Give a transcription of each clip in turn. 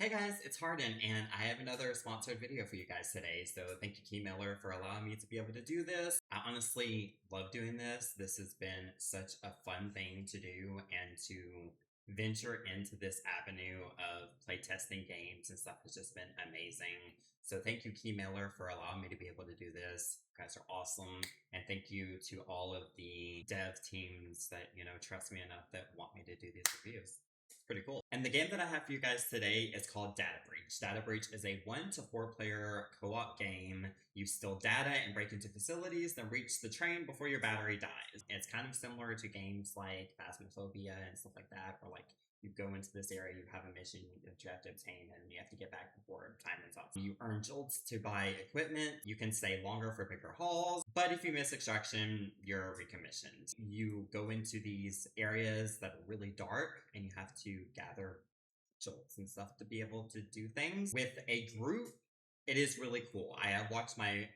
Hey guys, it's Hardin, and I have another sponsored video for you guys today. So thank you, Keymailer, for allowing me to be able to do this. I honestly love doing this. This has been such a fun thing to do, and to venture into this avenue of playtesting games and stuff has just been amazing. So thank you, Keymailer, for allowing me to be able to do this. You guys are awesome. And thank you to all of the dev teams that, trust me enough that want me to do these reviews. Pretty cool. And the game that I have for you guys today is called Data Breach. Data Breach is a 1 to 4 player co-op game. You steal data and break into facilities, then reach the train before your battery dies. It's kind of similar to games like Phasmophobia and stuff like that, where like you go into this area, you have a mission that you have to obtain, and you have to get back before time runs out. You earn jolts to buy equipment. You can stay longer for bigger hauls, but if you miss extraction, you're recommissioned. You go into these areas that are really dark, and you have to gather jolts and stuff to be able to do things. With a group, it is really cool. I have watched my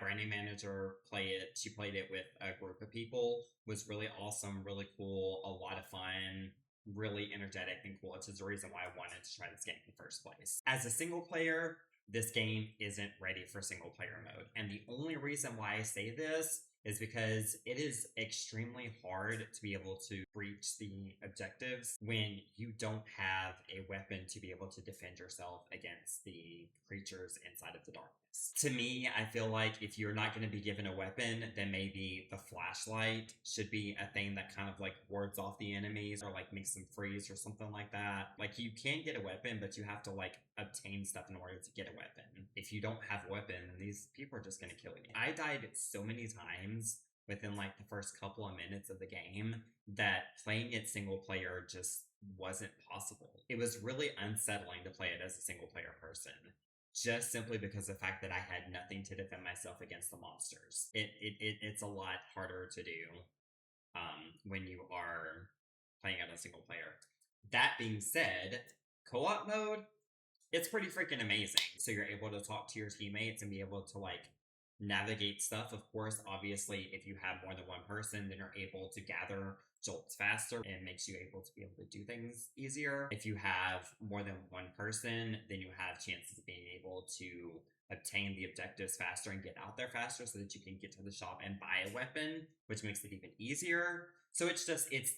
branding manager play it. She played it with a group of people. It was really awesome, really cool, a lot of fun, really energetic and cool, which is the reason why I wanted to try this game in the first place. As a single player, this game isn't ready for single player mode. And the only reason why I say this is because it is extremely hard to be able to breach the objectives when you don't have a weapon to be able to defend yourself against the creatures inside of the darkness. To me, I feel like if you're not going to be given a weapon, then maybe the flashlight should be a thing that kind of like wards off the enemies, or like makes them freeze or something like that. Like, you can get a weapon, but you have to like obtain stuff in order to get a weapon. If you don't have a weapon, these people are just going to kill you. I died so many times within like the first couple of minutes of the game that playing it single player just wasn't possible. It was really unsettling to play it as a single player person, just simply because of the fact that I had nothing to defend myself against the monsters. It's a lot harder to do when you are playing it as a single player. That being said, co-op mode, it's pretty freaking amazing. So you're able to talk to your teammates and be able to like navigate stuff. Of course, obviously, if you have more than one person, then you're able to gather jolts faster and makes you able to be able to do things easier. If you have more than one person, then you have chances of being able to obtain the objectives faster and get out there faster so that you can get to the shop and buy a weapon, which makes it even easier. So it's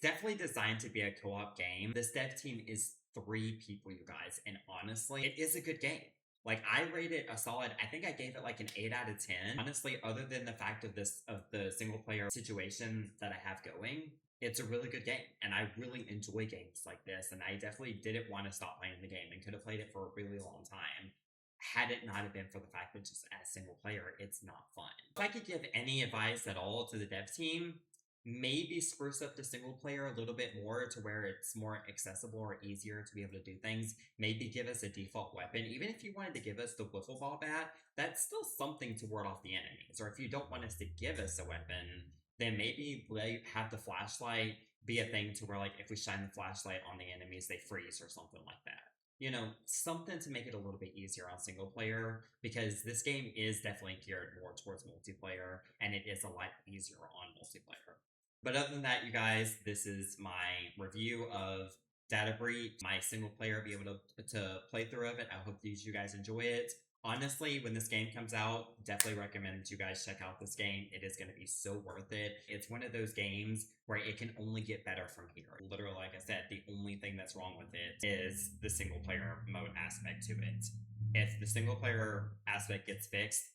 definitely designed to be a co-op game. This dev team is 3 people, you guys, and honestly, it is a good game. Like, I rate it a solid, I think I gave it like an 8 out of 10. Honestly, other than the fact of the single player situation that I have going, it's a really good game, and I really enjoy games like this, and I definitely didn't want to stop playing the game and could have played it for a really long time had it not have been for the fact that just as single player, it's not fun. If I could give any advice at all to the dev team, maybe spruce up the single player a little bit more to where it's more accessible or easier to be able to do things. Maybe give us a default weapon. Even if you wanted to give us the wiffle ball bat, that's still something to ward off the enemies. Or if you don't want us to give us a weapon, then maybe have the flashlight be a thing to where, like, if we shine the flashlight on the enemies, they freeze or something like that. Something to make it a little bit easier on single player, because this game is definitely geared more towards multiplayer, and it is a lot easier on multiplayer. But other than that, you guys, this is my review of Data Breach, my single player, be able to play through of it. I hope you guys enjoy it. Honestly, when this game comes out, definitely recommend that you guys check out this game. It is going to be so worth it. It's one of those games where it can only get better from here. Literally, like I said, the only thing that's wrong with it is the single player mode aspect to it. If the single player aspect gets fixed,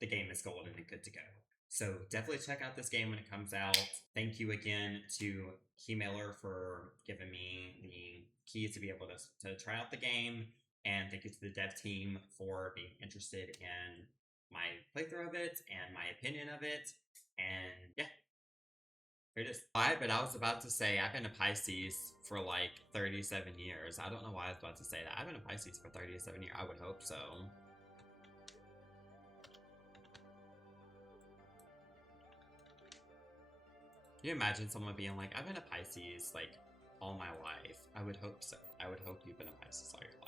the game is golden and good to go. So definitely check out this game when it comes out. Thank you again to Keymailer for giving me the keys to be able to try out the game. And thank you to the dev team for being interested in my playthrough of it and my opinion of it. And yeah, here it is. Why? But I was about to say, I've been a Pisces for like 37 years. I don't know why I was about to say that. I've been a Pisces for 37 years. I would hope so. Can you imagine someone being like, I've been a Pisces like all my life? I would hope so. I would hope you've been a Pisces all your life.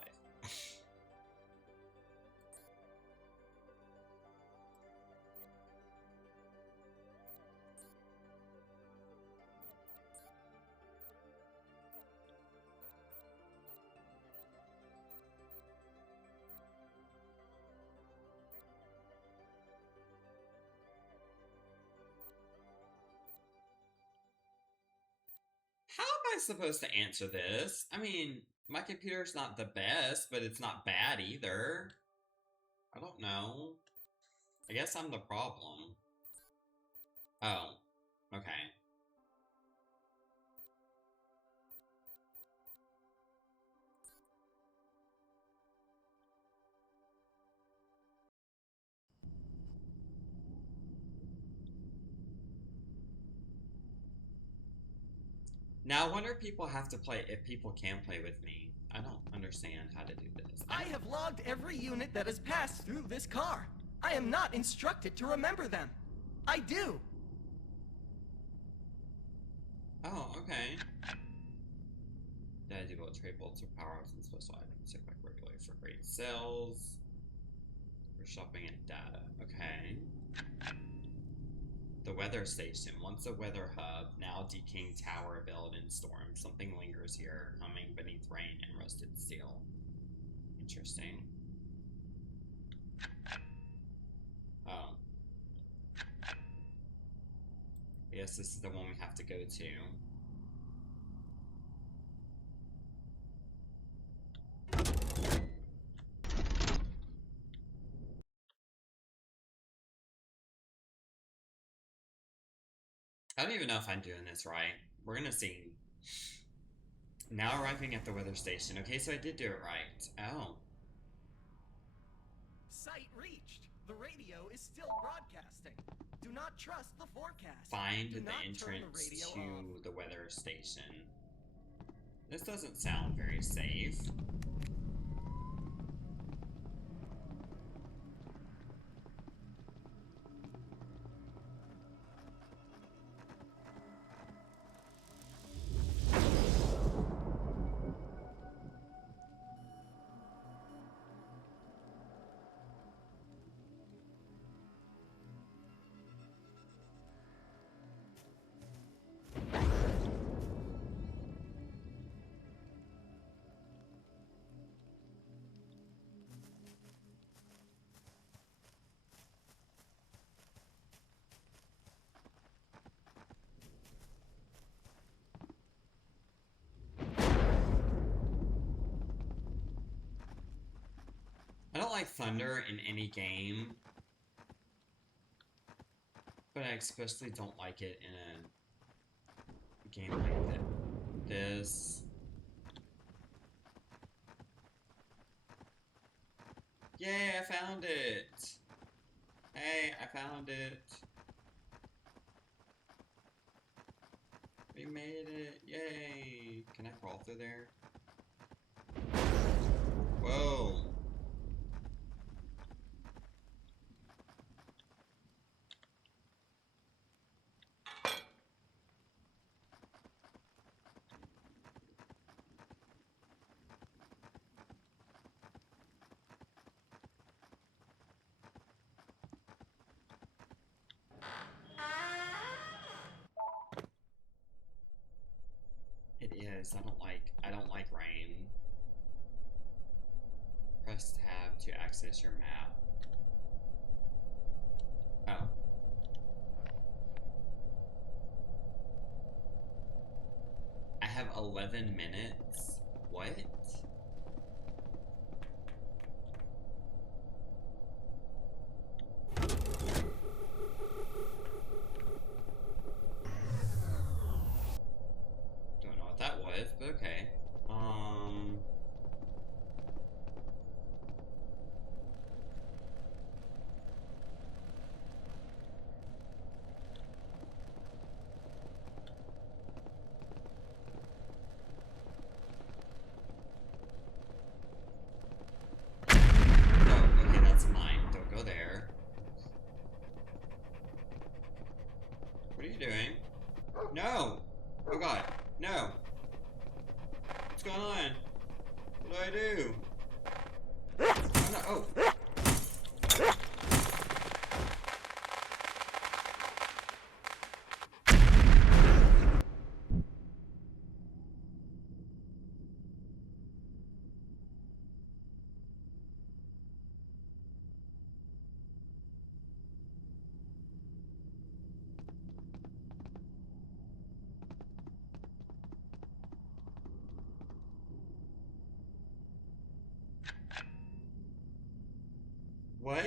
How am I supposed to answer this? I mean, my computer's not the best, but it's not bad either. I don't know. I guess I'm the problem. Oh, okay. Now, I wonder if people have to play, if people can play with me. I don't understand how to do this. I have logged every unit that has passed through this car. I am not instructed to remember them. I do. Oh, okay. Did I do both trade bolts or power-ups and special items? Check back regularly for great sales. For shopping and data. Okay. The weather station. Once a weather hub, now decaying tower, veiled in storm. Something lingers here, humming beneath rain and rusted steel. Interesting. Oh. I guess this is the one we have to go to. I don't even know if I'm doing this right. We're gonna see. Now arriving at the weather station. Okay, so I did do it right. Oh. Site reached. The radio is still broadcasting. Do not trust the forecast. Find Do the not turn entrance radio to off. the weather station. This doesn't sound very safe. I don't like thunder in any game, but I especially don't like it in a game like this. Yay, I found it! Hey, I found it! We made it! Yay! Can I crawl through there? Whoa! It is. I don't like rain. Press tab to access your map. Oh. I have 11 minutes? What? Don't know what that was, but okay. What?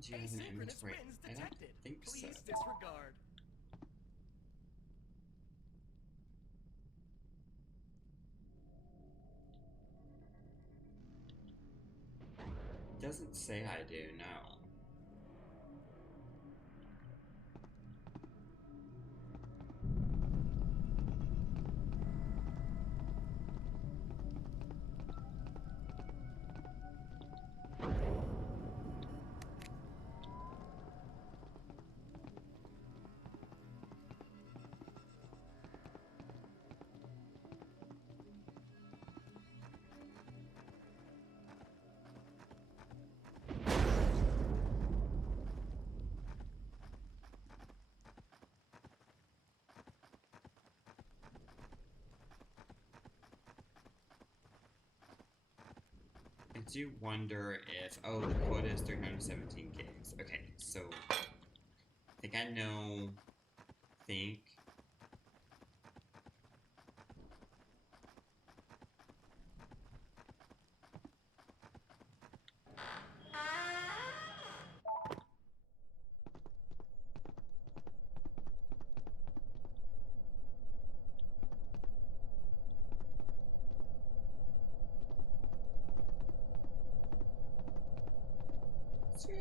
Do you have an Asynchronous inventory? winds I don't detected. think so. Please disregard. Doesn't say I do, no. I do wonder if, oh, the quota is 317 gigs. Okay, so I think I know,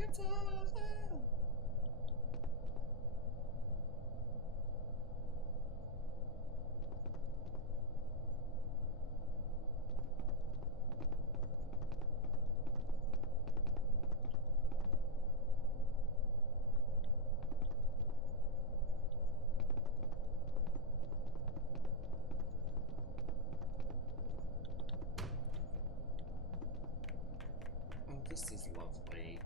It's awesome. Oh, this is lovely.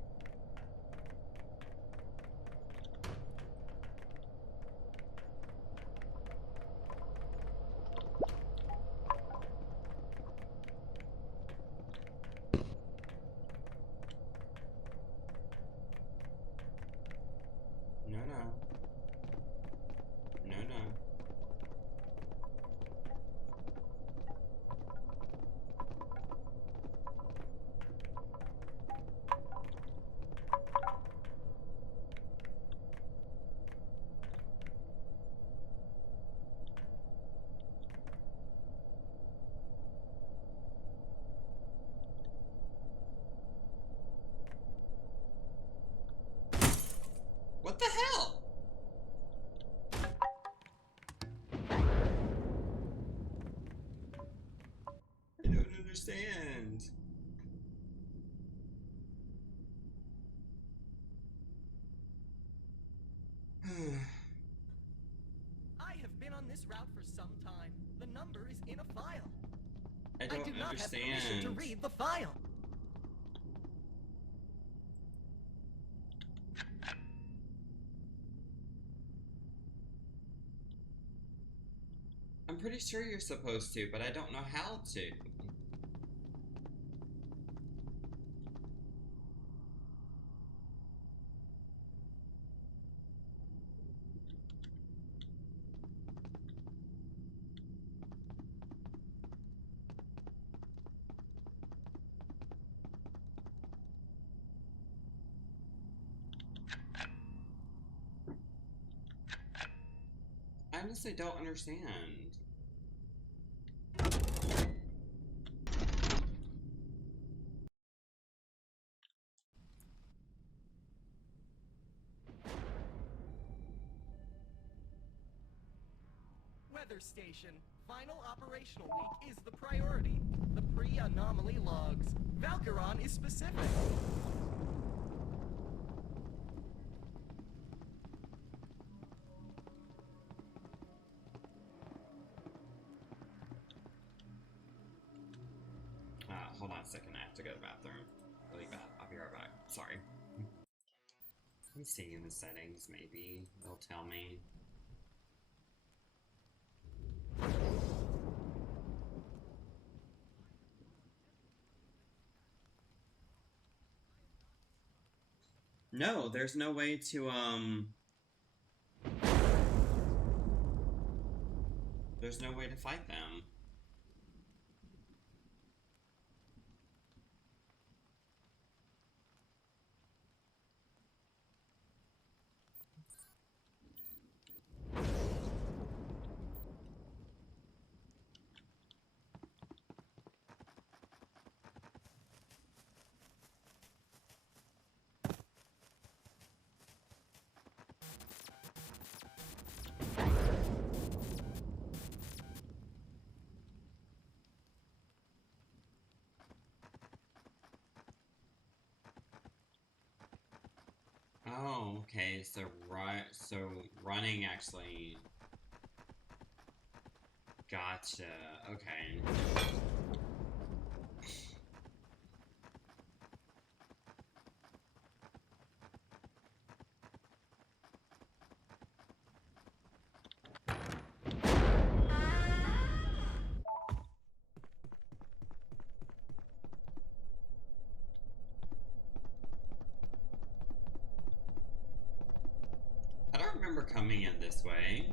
No, no. No, no. What the hell? I don't understand. I have been on this route for some time. The number is in a file. I don't do not understand. have permission to read the file. I'm pretty sure you're supposed to, but I don't know how to. I honestly don't understand. Weather station. Final operational week is the priority. The pre-anomaly logs. Valkyron is specific. Hold on a second, I have to go to the bathroom. Really bad. I'll be right back. Sorry. Let me see in the settings, maybe. They'll tell me. No, there's no way to, there's no way to fight them. Oh, okay, so running actually... Gotcha, okay. I don't remember coming in this way.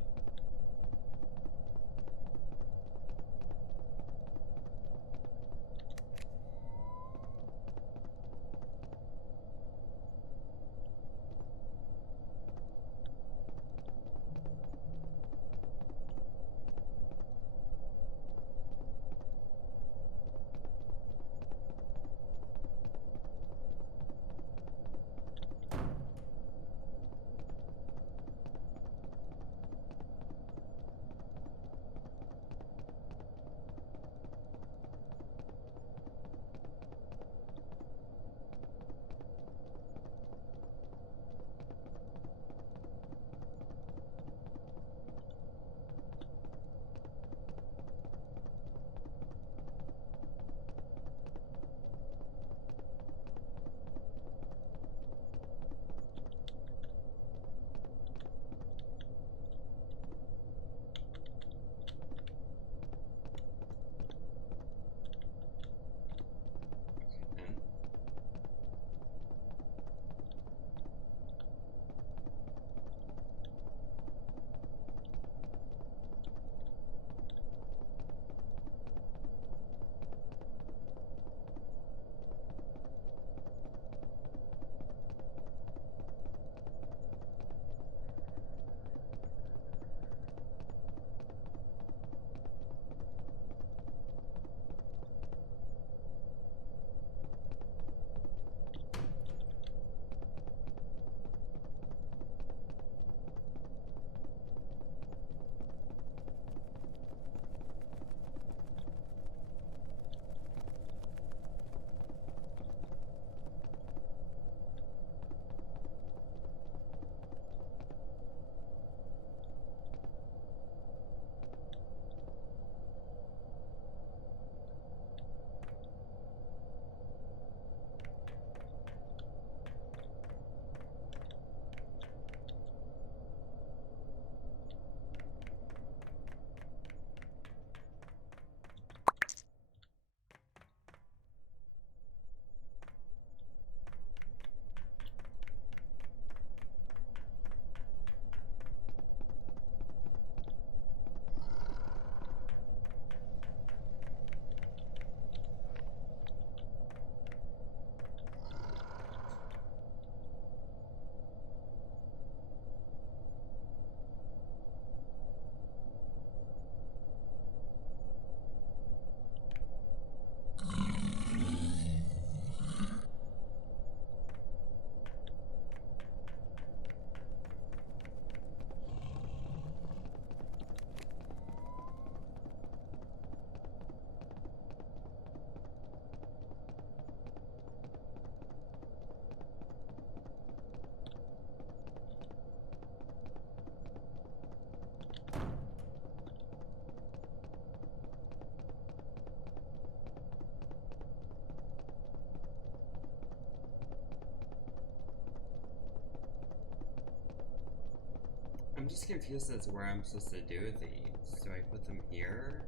I'm just confused as to where I'm supposed to do these. Do I put them here?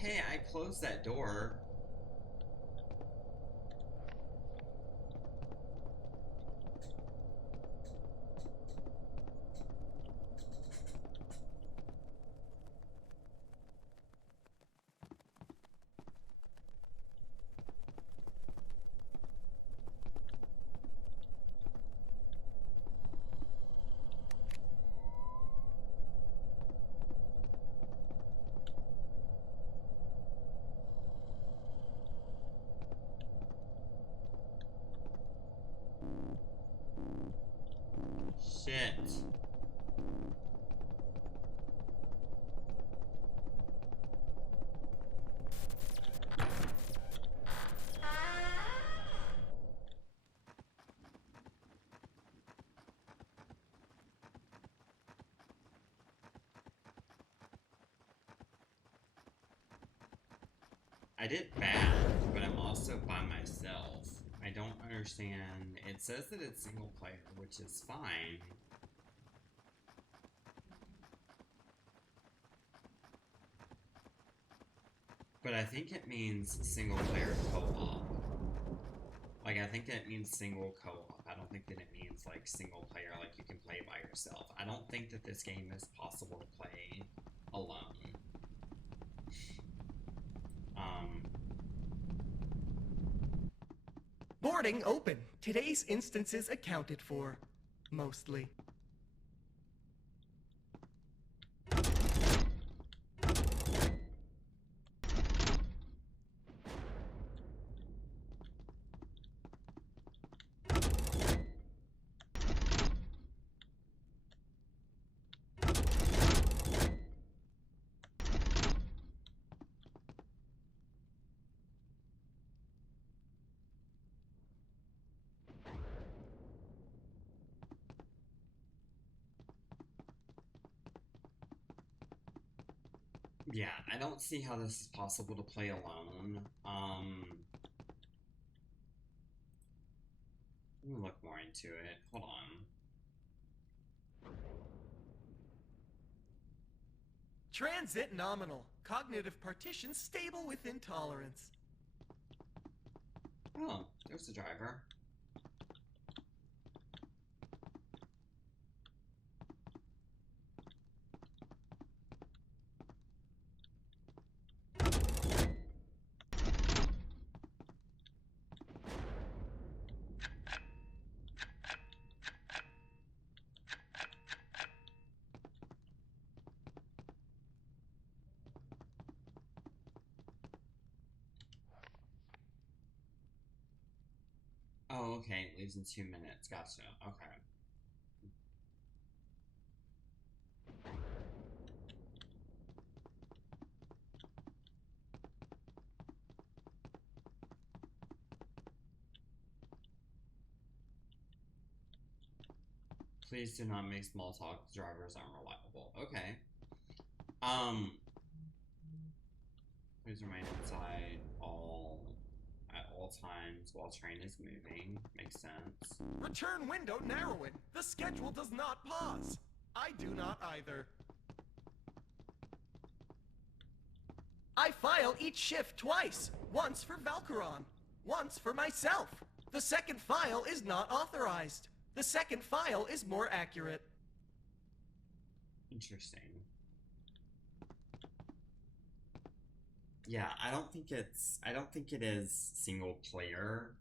Hey, I closed that door. Shit. I did bad, but I'm also by myself. I don't understand. It says that it's single player, which is fine. But I think it means single player co-op. Like, I think that it means single co-op. I don't think that it means, like, single player, like you can play by yourself. I don't think that this game is possible to play alone. Boarding open. Today's instances accounted for. Mostly. Yeah, I don't see how this is possible to play alone. Let me look more into it. Hold on. Transit nominal. Cognitive partition stable within tolerance. Oh, there's the driver. Oh, okay. It leaves in 2 minutes. Gotcha. Okay. Please do not make small talk. Drivers aren't reliable. Okay. Please remain inside at all times while train is moving. Makes sense. Return window narrowing. The schedule does not pause. I do not either. I file each shift twice. Once for Valkyron. Once for myself. The second file is not authorized. The second file is more accurate. Interesting. Yeah, I don't think it is single player.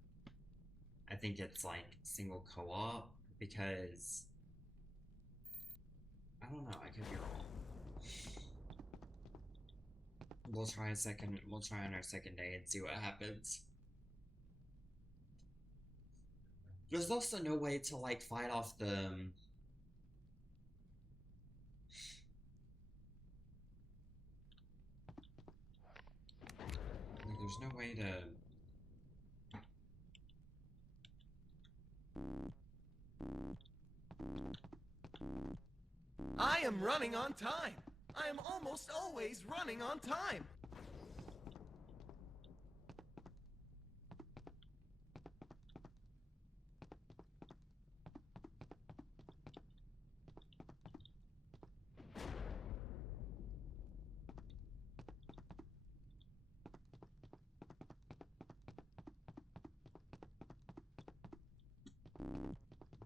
I think it's like single co-op because I don't know, I could be wrong. We'll try on our second day and see what happens. There's also no way to like fight off the there's no way to I am running on time. I am almost always running on time.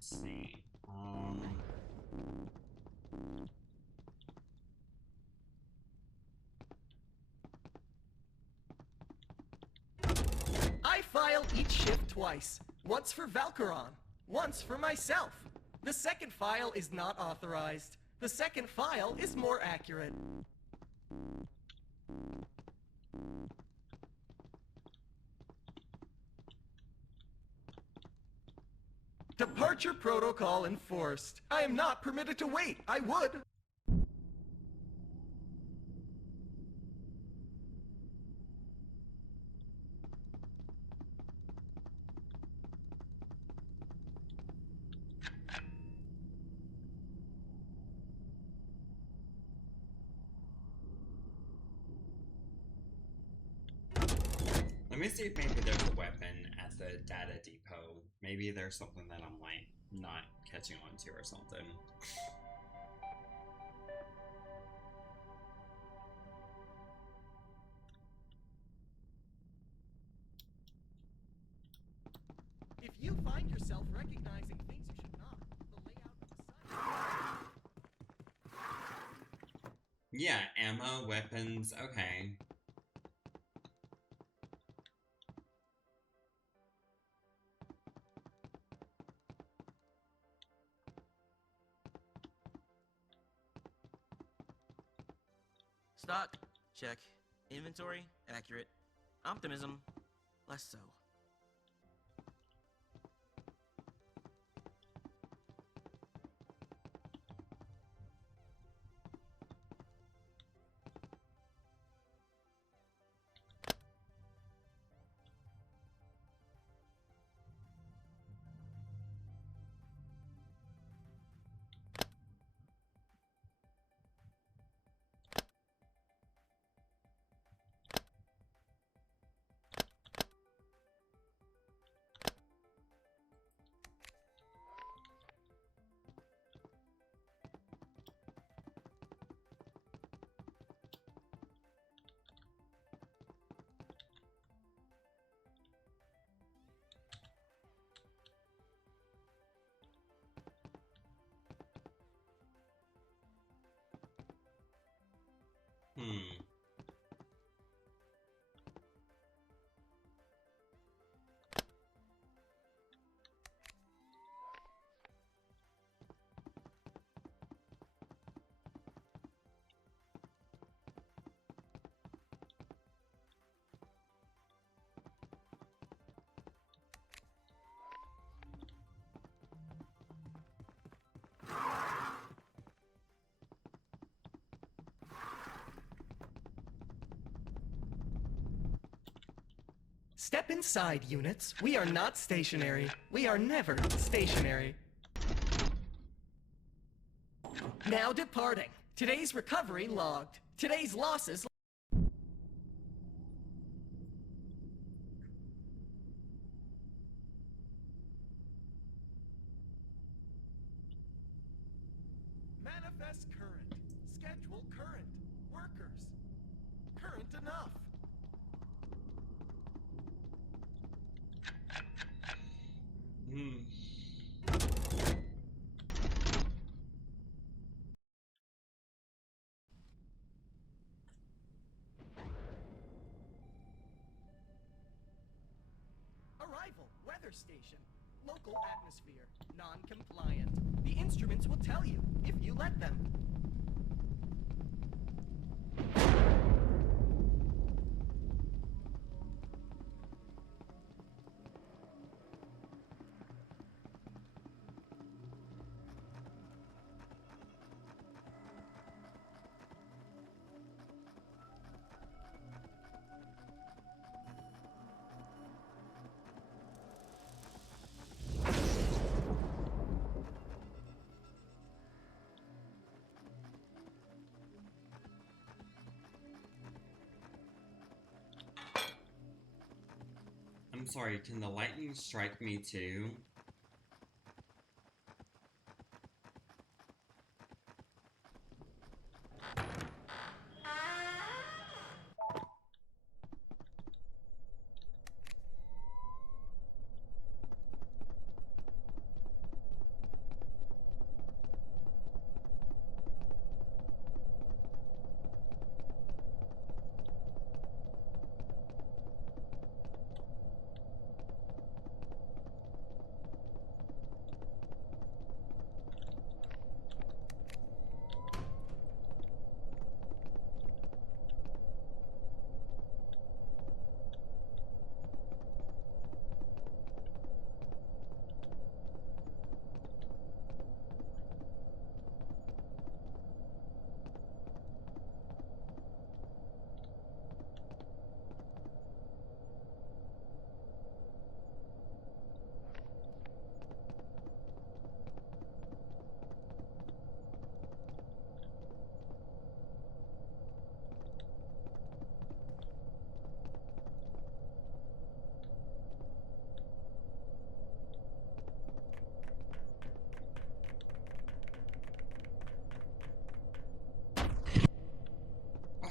Let's see. I file each shift twice. Once for 𝕊𝕍𝔼𝔼𝕼, once for myself. The second file is not authorized. The second file is more accurate. Departure protocol enforced. I am not permitted to wait. I would. Let me see if maybe there's a weapon at the data depot. Maybe there's something that I'm like not catching on to or something. If you find yourself recognizing things you should not, the layout of the site... Yeah, ammo, weapons, okay. Stock, check. Inventory, accurate. Optimism, less so. Step inside, units. We are not stationary. We are never stationary. Now departing. Today's recovery logged. Today's losses... Manifest current. Schedule current. Workers. Current enough. Arrival. Weather station. Local atmosphere. Non-compliant. The instruments will tell you, if you let them. I'm sorry, can the lightning strike me too?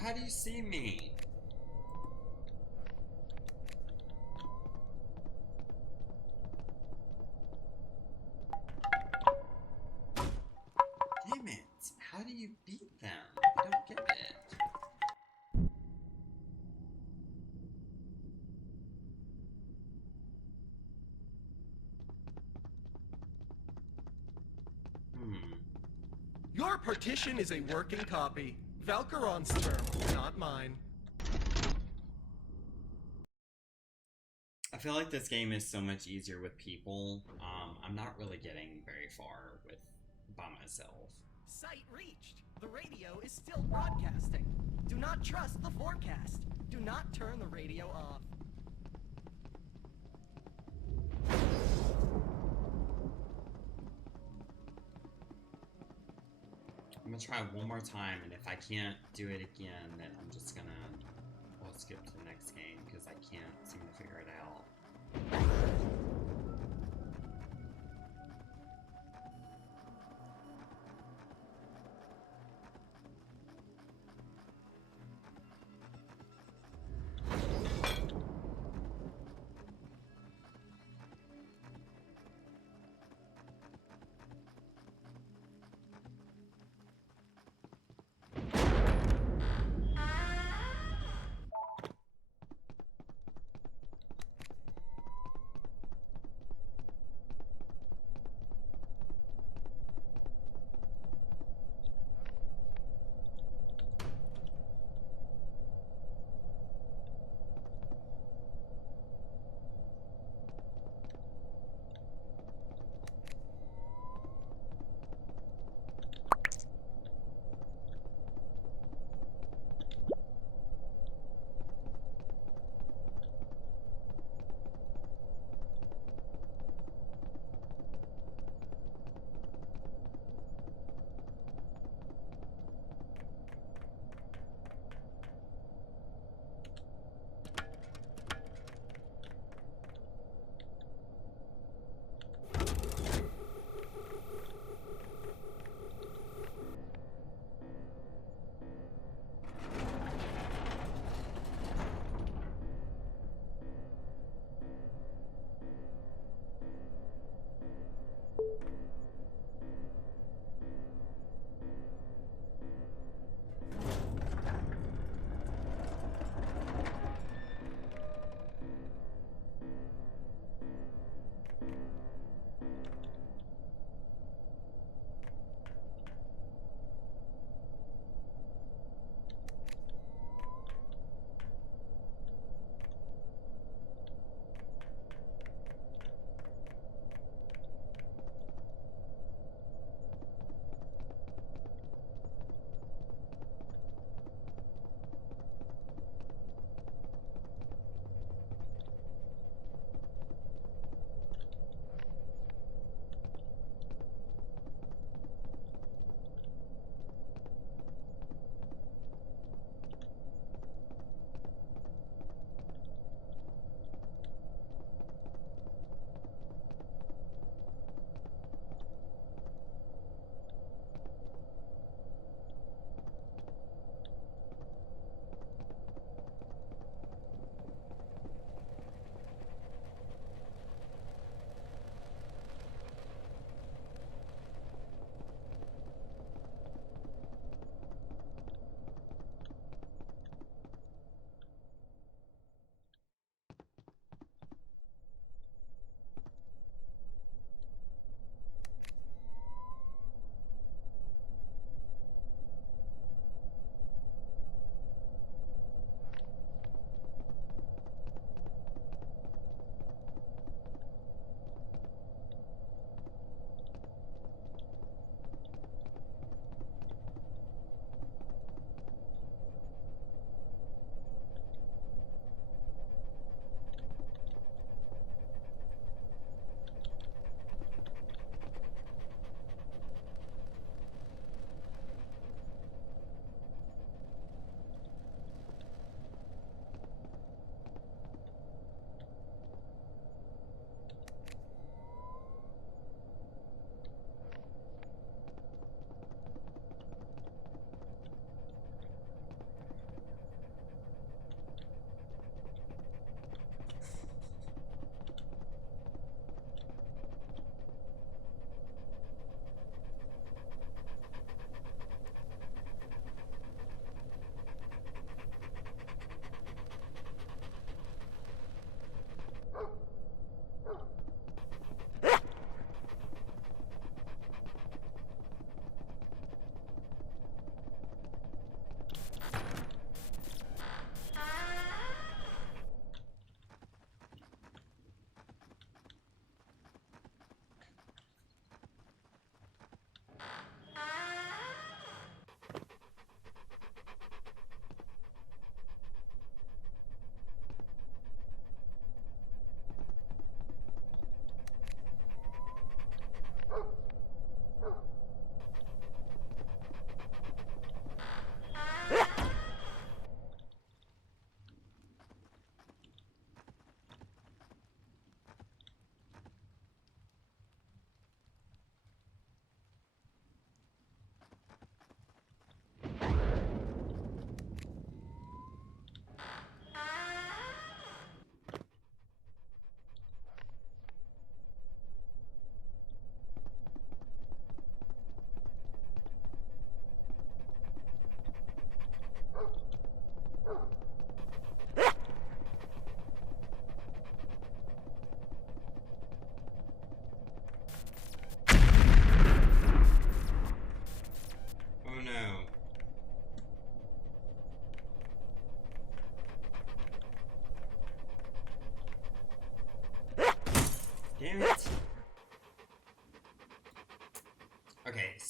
how do you see me? Damn it. How do you beat them? I don't get it. Your partition is a working copy. 𝕊𝕍𝔼𝔼𝕂𝕃 term, not mine. I feel like this game is so much easier with people. I'm not really getting very far with by myself. Site reached. The radio is still broadcasting. Do not trust the forecast. Do not turn the radio off. I'm gonna try one more time, and if I can't do it again, then I'm just gonna, well, skip to the next game, because I can't seem to figure it out.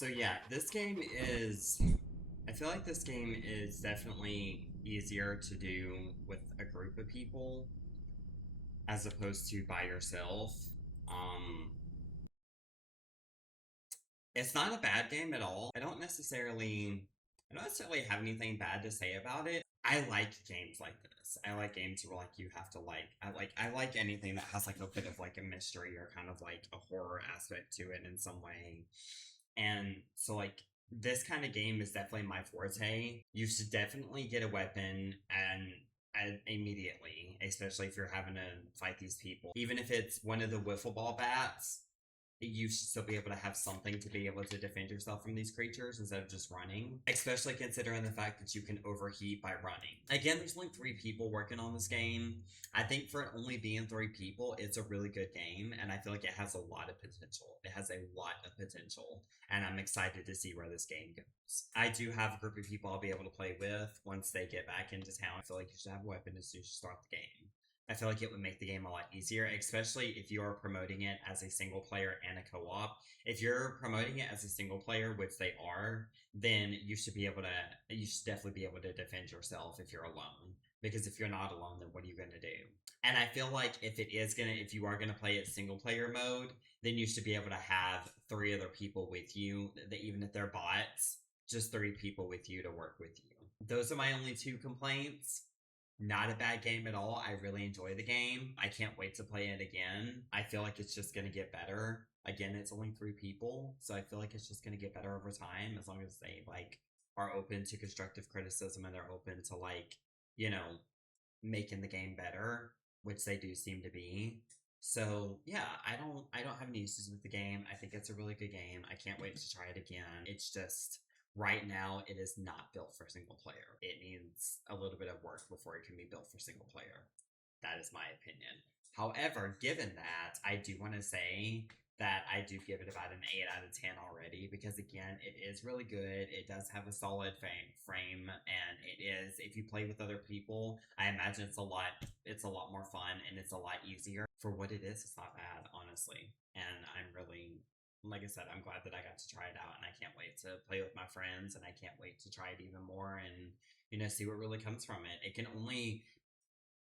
So yeah, this game is, I feel like this game is definitely easier to do with a group of people as opposed to by yourself. Um, it's not a bad game at all. I don't necessarily have anything bad to say about it. I like games like this. I like games where like you have to I like anything that has like a bit of like a mystery or kind of like a horror aspect to it in some way. And so like this kind of game is definitely my forte. You should definitely get a weapon and immediately, especially if you're having to fight these people. Even if it's one of the wiffle ball bats, you should still be able to have something to be able to defend yourself from these creatures instead of just running, especially considering the fact that you can overheat by running. Again, there's only 3 people working on this game. I think for it only being 3 people, it's a really good game, and I feel like it has a lot of potential. It has a lot of potential, and I'm excited to see where this game goes. I do have a group of people I'll be able to play with once they get back into town. I feel like you should have a weapon as soon as you start the game. I feel like it would make the game a lot easier, especially if you are promoting it as a single player and a co-op. If you're promoting it as a single player, which they are, then you should definitely be able to defend yourself if you're alone. Because if you're not alone, then what are you going to do? And I feel like if you are going to play it single player mode, then you should be able to have 3 other people with you, that even if they're bots, just 3 people with you to work with you. Those are my only 2 complaints. Not a bad game at all. I really enjoy the game. I can't wait to play it again. I feel like it's just going to get better. Again, it's only 3 people, so I feel like it's just going to get better over time as long as they like are open to constructive criticism and they're open to like, you know, making the game better, which they do seem to be. So yeah, I don't have any issues with the game. I think it's a really good game. I can't wait to try it again. It's just right now it is not built for single player. It needs a little bit of work before it can be built for single player. That is my opinion. However, given that, I do want to say that I do give it about an 8 out of 10 already because again, it is really good. It does have a solid frame, and it is, if you play with other people, I imagine it's a lot more fun and it's a lot easier. For what it is, it's not bad, honestly. And I'm really, like I said, I'm glad that I got to try it out, and I can't wait to play with my friends, and I can't wait to try it even more and, see what really comes from it.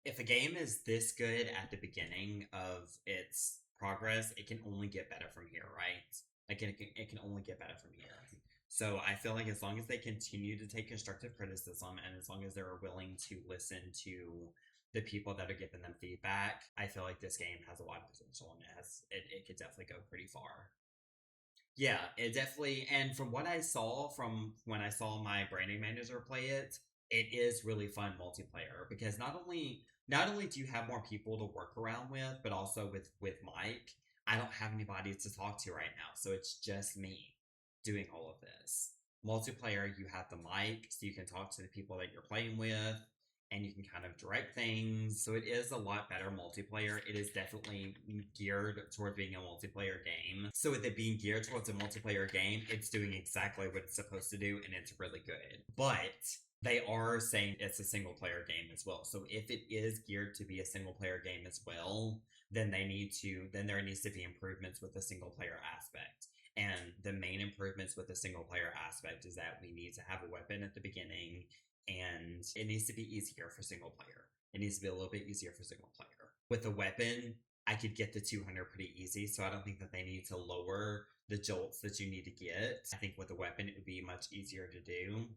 If a game is this good at the beginning of its progress, it can only get better from here, right? Like it can only get better from here. So I feel like as long as they continue to take constructive criticism and as long as they're willing to listen to the people that are giving them feedback, I feel like this game has a lot of potential and it could definitely go pretty far. Yeah, it definitely, and from what I saw from when I saw my branding manager play it, it is really fun multiplayer because not only do you have more people to work around with, but also with Mike, I don't have anybody to talk to right now, so it's just me doing all of this. Multiplayer, you have the mic, so you can talk to the people that you're playing with, and you can kind of direct things. So it is a lot better multiplayer. It is definitely geared toward being a multiplayer game. So with it being geared towards a multiplayer game, it's doing exactly what it's supposed to do, and it's really good. But they are saying it's a single player game as well. So if it is geared to be a single player game as well, then there needs to be improvements with the single player aspect. And the main improvements with the single player aspect is that we need to have a weapon at the beginning, and it needs to be easier for single player. It needs to be a little bit easier for single player. With a weapon, I could get to 200 pretty easy, so I don't think that they need to lower the jolts that you need to get. I think with a weapon, it would be much easier to do.